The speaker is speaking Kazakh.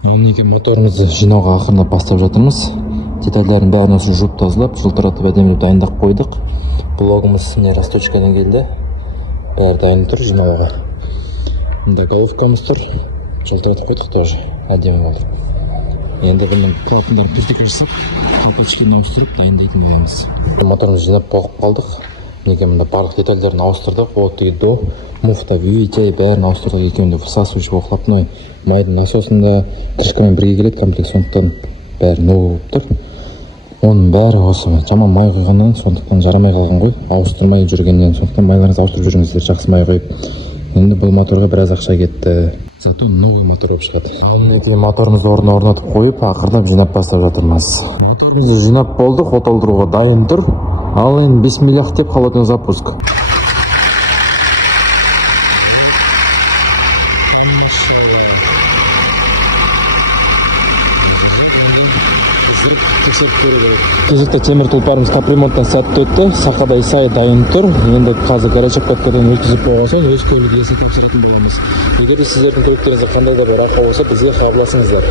Мінеке моторымызды жинауға ақырындап бастап жатырмыз. Детальдерін бәрін осы жуып тазалап, жылтыратып әдемілеп дайындап қойдық. Блогымыз міне расточкадан келді. Бәрі дайын тұр жинауға. Мында головкамыз тұр. Жылтыратып қойдық тоже. Әдемі болды. Енді бұның қалпындарын түртіп жасап, қалпылшықпен ауыстырып дайындайтын боламыз. Моторымызды жинап қойып қалдық. Мінеке мында барлық детальдерін ауыстырдық. Оттегі муфта, двигатель бәрін ауыстырдық. Екеуінде всасывающий выхлопной майдың насосында крышкамен бірге келеді комплект, сондықтан бәрі новый болып тұр. Оның бәрі осы жаман май құйғаннан, сондықтан жарамай қалған ғой, ауыстырмай жүргеннен. Сондықтан майларыңызды ауыстырып жүріңіздер, жақсы май құйып. Енді бұл моторға біраз ақша кетті. Зато новый мотор болып шығады. Мінекей моторымызды орнына орнатып қойып, ақырындап жинап бастап жатырмыз. Моторымызды жинап болдық, оталдыруға дайын тұр. Ал енді бисмиллах деп холодный запуск. Кезекте темір тұлпарымыз капремонттан сәтті өтті. Сақадай сай дайын тұр. Енді қазір гараж аппаратынан өткізіп болған соң өз көлік иесіне тапсыратын боламыз. Егер де сіздердің көліктеріңізде қандай да бір ақау болса, бізге хабарласыңыздар.